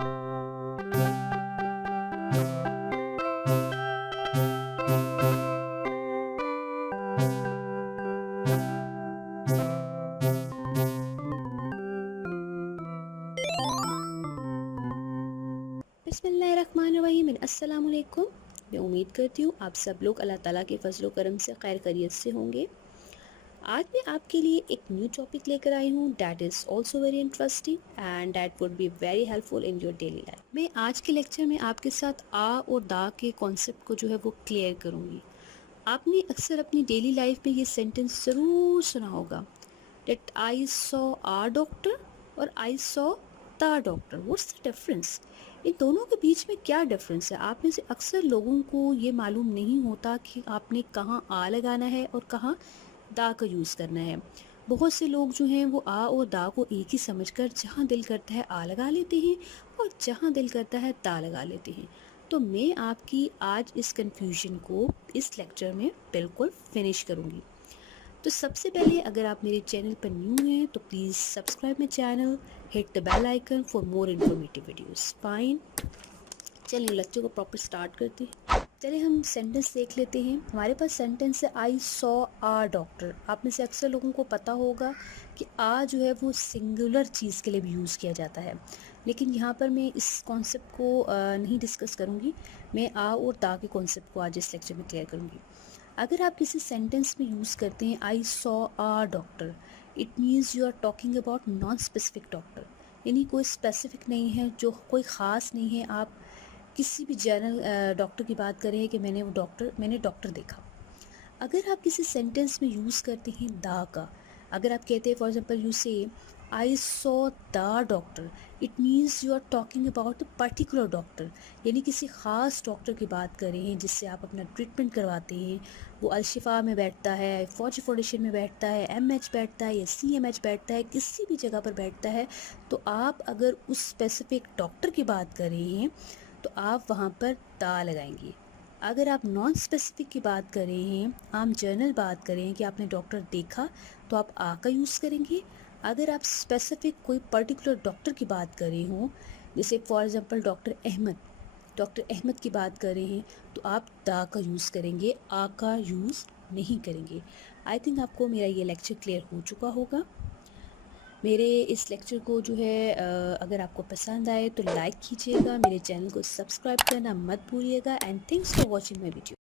बिस्मिल्लाहिर्रहमानिर्रहीम। अस्सलाम वालेकुम। मैं उम्मीद करती हूँ आप सब लोग अल्लाह ताला के फजल व करम से खैर खैरियत से होंगे। आज मैं आपके लिए एक न्यू टॉपिक लेकर आई हूँ that is also very interesting and that would be very helpful in your daily life. मैं आज के लेक्चर में आपके साथ आ और दा के कॉन्सेप्ट को जो है वो क्लियर करूँगी। आपने अक्सर अपनी डेली लाइफ में ये सेंटेंस ज़रूर सुना होगा that I saw a doctor और I saw the doctor. What's the difference? इन दोनों के बीच में क्या डिफरेंस है? आप में से अक्सर लोगों को ये मालूम नहीं होता कि आपने कहाँ आ लगाना है और कहाँ दा का यूज़ करना है। बहुत से लोग जो हैं वो आ और दा को एक ही समझकर जहाँ दिल करता है आ लगा लेते हैं और जहाँ दिल करता है दा लगा लेते हैं। तो मैं आपकी आज इस कन्फ्यूजन को इस लेक्चर में बिल्कुल फिनिश करूँगी। तो सबसे पहले अगर आप मेरे चैनल पर न्यू हैं तो please subscribe my channel, hit the bell icon for more informative videos. Fine, चलिए लेक्चर को प्रॉपर स्टार्ट करते हैं। चलिए हम सेंटेंस देख लेते हैं। हमारे पास सेंटेंस है आई सॉ आ डॉक्टर। आप में से अक्सर लोगों को पता होगा कि आ जो है वो सिंगुलर चीज़ के लिए भी यूज़ किया जाता है, लेकिन यहाँ पर मैं इस कॉन्सेप्ट को नहीं डिस्कस करूँगी। मैं आ और दा के कॉन्सेप्ट को आज इस लेक्चर में क्लियर करूँगी। अगर आप किसी सेंटेंस में यूज़ करते हैं I saw a doctor, it means you are talking about non specific doctor, यानी कोई स्पेसिफिक नहीं है, जो कोई ख़ास नहीं है। आप किसी भी जनरल डॉक्टर की बात करें कि मैंने डॉक्टर देखा। अगर आप किसी सेंटेंस में यूज़ करते हैं दा का, अगर आप कहते हैं for example you say I saw the doctor, it means you are talking about a particular doctor, यानी किसी ख़ास डॉक्टर की बात कर रहे हैं जिससे आप अपना ट्रीटमेंट करवाते हैं। वो अलशिफा में बैठता है, फौजी फाउंडेशन में बैठता है, एमएच बैठता है या सीएमएच बैठता है, किसी भी जगह पर बैठता है। तो आप अगर उस स्पेसिफिक डॉक्टर की बात कर रहे हैं तो आप वहाँ पर दा लगाएंगे। अगर आप नॉन स्पेसिफिक की बात कर रहे हैं, आम जनरल बात करें कि आपने डॉक्टर देखा, तो आप आ का यूज़ करेंगे। अगर आप स्पेसिफिक कोई पर्टिकुलर डॉक्टर की बात कर रहे हों, जैसे फॉर एग्जांपल डॉक्टर अहमद की बात कर रहे हैं, तो आप दा का यूज़ करेंगे, आ का यूज़ नहीं करेंगे। आई थिंक आपको मेरा ये लेक्चर क्लियर हो चुका होगा। मेरे इस लेक्चर को जो है अगर आपको पसंद आए तो लाइक कीजिएगा, मेरे चैनल को सब्सक्राइब करना मत भूलिएगा and thanks for watching my video.